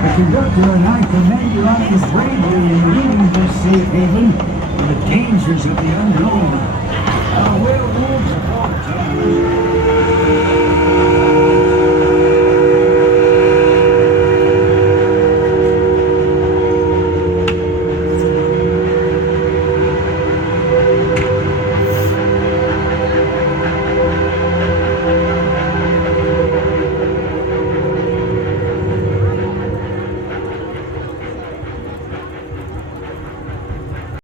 The conductor and I commend you on his bravery in leaving this safe haven from the dangers of the unknown. Werewolves are